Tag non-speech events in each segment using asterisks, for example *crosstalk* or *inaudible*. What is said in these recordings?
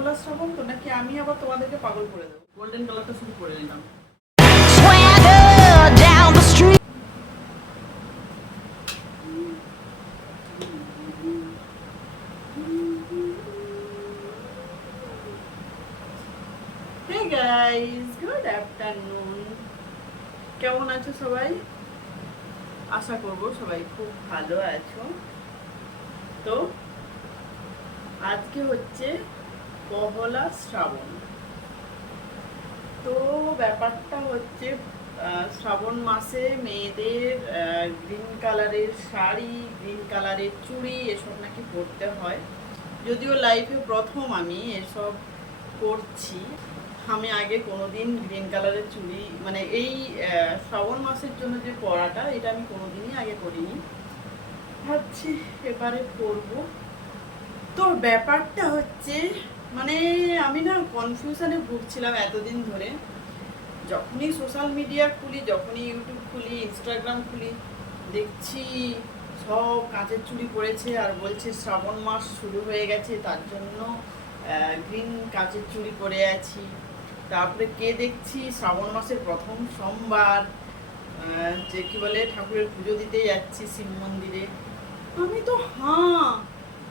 পহলা শ্রাবণ তো নাকি আমি আবার তোমাদেরকে পাগল করে দেবো? গোল্ডেন কালারটা শুধু করে নিলাম। কেমন আছো সবাই? আশা করব সবাই খুব ভালো আছো। তো আজকে হচ্ছে পহলা শ্রাবণ। তো ব্যাপারটা হচ্ছে শ্রাবণ মাসে মেয়েদের গ্রিন কালারের শাড়ি, গ্রিন কালারের চুড়ি এসব নাকি পরতে হয়। যদিও লাইফে প্রথম আমি এসব করছি আমি আগে কোনোদিন গ্রিন কালারের চুড়ি মানে এই শ্রাবণ মাসের জন্য যে পরাটা, এটা আমি কোনোদিনই আগে করিনি ভাবছি এবারে পরবো। তো ব্যাপারটা হচ্ছে মানে আমি না কনফিউশনে ভুগছিলাম এতদিন ধরে। যখনই সোশ্যাল মিডিয়া খুলি, যখনই ইউটিউব খুলি ইনস্টাগ্রাম খুলি, দেখছি সব কাঁচের চুড়ি পড়েছে আর বলছে শ্রাবণ মাস শুরু হয়ে গেছে, তার জন্য গ্রিন কাঁচের চুড়ি পরে আছি। তারপরে কে দেখছি? শ্রাবণ মাসের প্রথম সোমবার যে কি বলে, ঠাকুরের পুজো দিতে যাচ্ছি শিব মন্দিরে। আমি তো, হাঁ,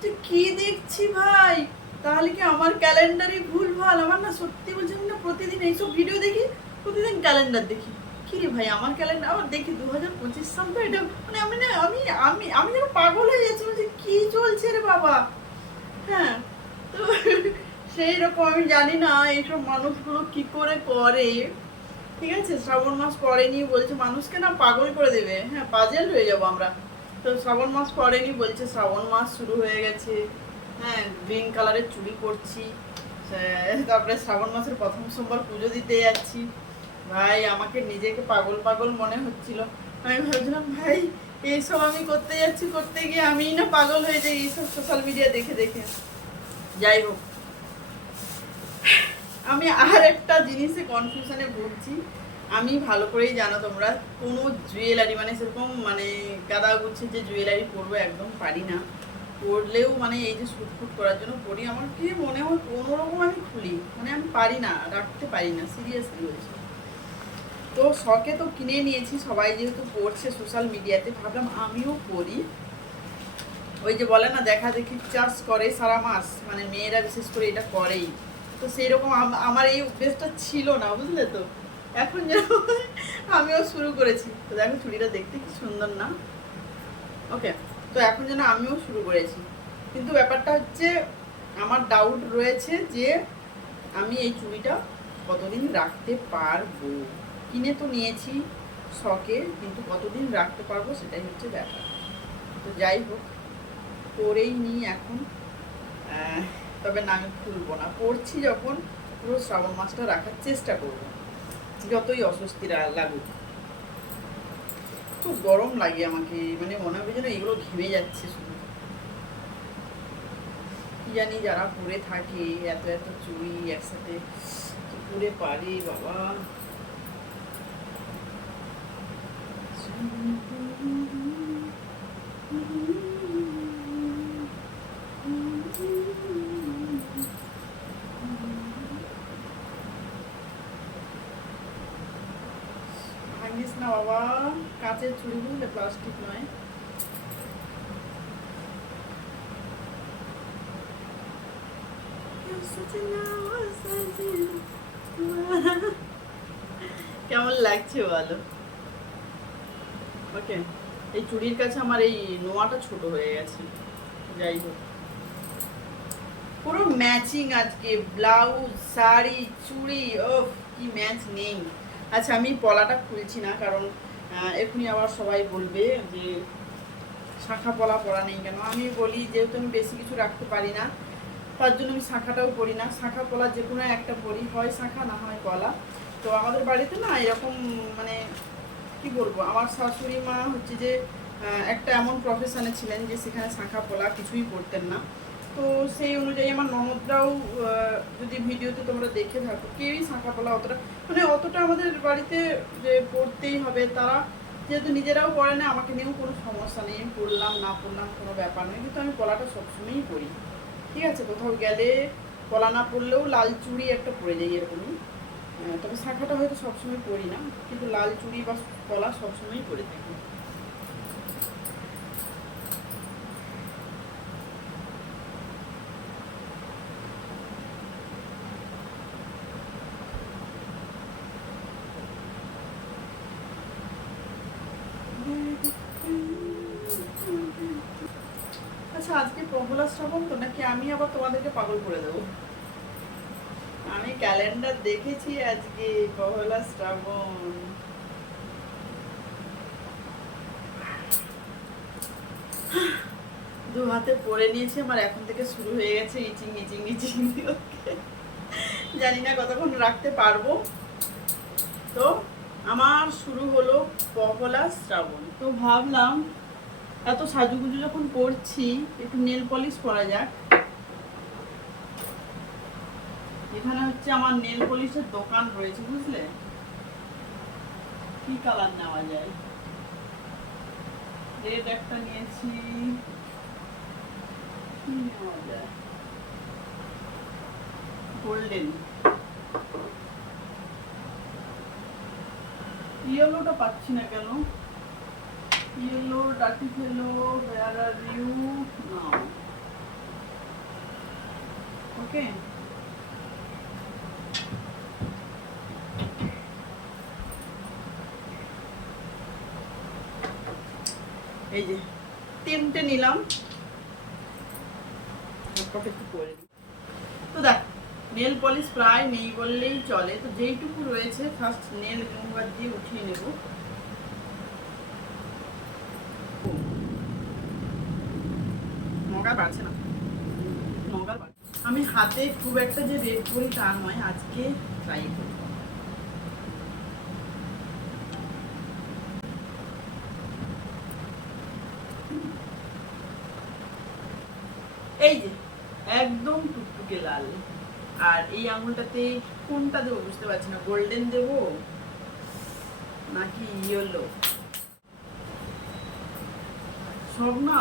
যে কি দেখছি ভাই? তাহলে কি আমার ক্যালেন্ডারই ভুল ভালো আমার না সত্যি বলছি, আমি না প্রতিদিন এইসব ভিডিও দেখি, প্রতিদিন ক্যালেন্ডার দেখি। কি রে ভাই, আমার ক্যালেন্ডার আবার দেখি দু হাজার পঁচিশ সাল তো এটা মানে আমি না, আমি আমি আমি যেন পাগল হয়ে যাচ্ছি, বলছি, কি চলছে রে বাবা? হ্যাঁ তো *laughs* সেই রকম আমি জানি না এইসব মানুষগুলো কি করে করে। ঠিক আছে, শ্রাবণ মাস পরেনি বলছে, মানুষকে না পাগল করে দেবে। হ্যাঁ পাজেল হয়ে যাব আমরা। তো শ্রাবণ মাস পরেনি বলছে, শ্রাবণ মাস শুরু হয়ে গেছে। হ্যাঁ গ্রিন কালারের চুড়ি করছি। তারপরে শ্রাবণ মাসের প্রথম সোমবার পুজো দিতে যাচ্ছি। ভাই, আমাকে নিজেকে পাগল পাগল মনে হচ্ছিল। আমি ভাবছিলাম, ভাই, এইসব আমি করতে যাচ্ছি, করতে গিয়ে আমিই না পাগল হয়ে যাই, এইসব সোশ্যাল মিডিয়া দেখে দেখে। যাই হোক, আমি আর একটা জিনিসে কনফিউশনে ভুগছি। আমি ভালো করেই জানো তোমরা, কোনো জুয়েলারি মানে সেরকম মানে গাদা গুচ্ছে যে জুয়েলারি পরবো একদম পারি না। পরলেও মানে এই যে শুটফুট করার জন্য পড়ি, আমার কি মনে হয় কোনো রকম আমি খুলি? মানে আমি পারি না, রাখতে পারি না সিরিয়াসলি বলছি। তো শখে তো কিনে নিয়েছি, সবাই যেহেতু পড়ছে সোশ্যাল মিডিয়াতে ভাবলাম আমিও পড়ি। ওই যে বলে না, দেখা দেখি চাষ করে সারা মাস মানে মেয়েরা বিশেষ করে এটা করেই। তো সেই রকম আম- আমার এই অভ্যেসটা ছিল না, বুঝলে তো? এখন যেন আমিও শুরু করেছি। তো দেখো চুড়িটা দেখতে কি সুন্দর না? ওকে তো এখন যেন আমিও শুরু করেছি। কিন্তু ব্যাপারটা হচ্ছে, আমার ডাউট রয়েছে যে আমি এই চুড়িটা কতদিন রাখতে পারব? কিনে তো নিয়েছি শখে, কিন্তু কতদিন রাখতে পারব সেটাই হচ্ছে ব্যাপার। তো যাই হোক, পরেই নিই এখন। তবে না, আমি খুলবো না। পড়ছি যখন, পুরো শ্রাবণ মাসটা রাখার চেষ্টা করব। যতই অস্বস্তি লাগুক। গরম লাগে আমাকে মানে মনে হবে যেন এগুলো ঘেমে যাচ্ছে শুধু। কি জানি যারা পরে থাকে, এত এত চুড়ি একসাথে করে পারে বাবা। ভাঙিস না বাবা চুড়ি প্লাস্টিক নয়। কেমন লাগছে বলো? ওকে এই চুড়ির কাছে আমার এই নোয়াটা ছোট হয়ে গেছে। যাই হোক। পুরো ম্যাচিং আজকে ব্লাউজ শাড়ি, চুড়ি ও কি ম্যাচ নেই। আচ্ছা আমি পলাটা খুলছি না, কারণ এখনই আবার সবাই বলবে যে শাখা পলা পরা নেই কেন? আমি বলি, যেহেতু আমি বেশি কিছু রাখতে পারি না, তার জন্য আমি শাখাটাও পরি না। শাখা পলা যে কোনো একটা পরি, হয় শাখা, না হয় পলা। তো আমাদের বাড়িতে না এরকম মানে কি বলব, আমার শাশুড়ি মা হচ্ছে যে একটা এমন প্রফেশনে ছিলেন যে সেখানে শাখা পলা কিছুই পড়তেন না। তো সেই অনুযায়ী আমার ননদরাও যদি ভিডিওতে তোমরা দেখে থাকো, কেউই শাঁখা পলা অতটা মানে অতটা আমাদের বাড়িতে যে পড়তেই হবে, তারা যেহেতু নিজেরাও পড়ে না, আমাকে নিয়েও কোনো সমস্যা নেই, আমি পড়লাম, না পড়লাম কোনো ব্যাপার নেই, কিন্তু আমি পলাটা সবসময়ই পড়ি। ঠিক আছে, কোথাও গেলে পলা না পড়লেও লাল চুড়ি একটা পরে যাই এরকমই। তবে শাঁখাটা হয়তো সবসময় পরি না, কিন্তু লাল চুড়ি বা পলা সবসময়ই পরে থাকি। পহলা শ্রাবণ তো নাকি আমি আবার তোমাদেরকে পাগল করে দেবো? আমি ক্যালেন্ডার দেখেছি আজকে পহলা শ্রাবণ। দু হাতে পরে নিয়েছি, আমার এখন থেকে শুরু হয়ে গেছে ইচিং ইচিং ইচিং। জানি না কতক্ষণ রাখতে পারব। তো, আমার শুরু হলো পহলা শ্রাবণ। তো ভাবলাম এত সাজুগুজু যখন করছি, একটু নেল পলিশ করা যাক। এখানে হচ্ছে আমার নেল পলিশের দোকান রয়েছে, বুঝলে? কি কালার নেওয়া যায়? রেড একটা নিয়েছি। কি নেওয়া যায়? গোল্ডেন ইয়েলোটা পাচ্ছি না কেন? ইয়েলো ডাটি ফেলো where are you? Now okay এই যে, তিনটে নিলাম। তো দেখ নেল পলিশ প্রায় নেই বললেই চলে। তো যেইটুকু রয়েছে ফার্স্ট নেল রিমুভার দিয়ে উঠিয়ে নেব। মগা বাড়ছে না? মগা আমি হাতে খুব একটা যে রেড করি তা নয়, আজকে ট্রাই এই যে, একদম টুকটুকে লাল। আর এই আঙুলটাতে কোনটা দেবো বুঝতে পারছি না। গোল্ডেন দেবো নাকি ইয়েলো? সব না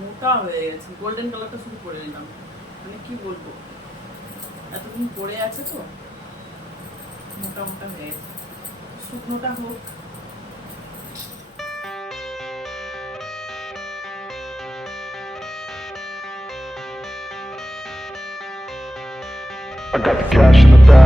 মোটা হয়ে গেছে গোল্ডেন কালারটা শুধু করে নিলাম। মানে কি বলব? এতদিন পরে আছে তো মোটা মোটা হয়ে গেছে। শুকনোটা হোক। I got the cash in the bag,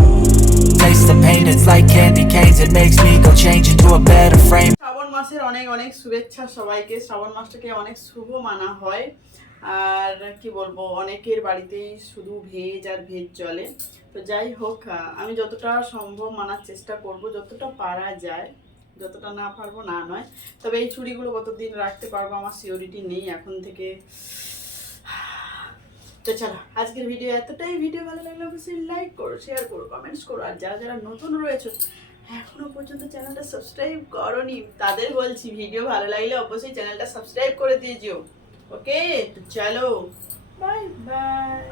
Taste the pain, it's like candy canes. It makes me go change into a better frame. শ্রাবণ মাসের অনেক অনেক শুভেচ্ছা সবাইকে। শ্রাবণ মাসটাকে অনেক শুভ মানা হয়। আর কি বলব অনেকের বাড়িতেই শুধু ভেজ আর ভেজ চলে। তো যাই হোক আমি যতটা সম্ভব মানার চেষ্টা করব যতটা পারা যায়। যতটা না পারব না নয়। তবে এই চুড়িগুলো কতদিন রাখতে পারব আমার সিওরিটি নেই। এখন থেকে তো চলো, আজকের ভিডিও এতটাই। ভিডিও ভালো লাগলে অবশ্যই লাইক করো শেয়ার করো কমেন্টস করো। আর যারা যারা নতুন রয়েছে, এখনও পর্যন্ত চ্যানেলটা সাবস্ক্রাইব করনি, তাদের বলছি ভিডিও ভালো লাগলে অবশ্যই চ্যানেলটা সাবস্ক্রাইব করে দিয়ে যেও। ওকে তো চলো বাই বাই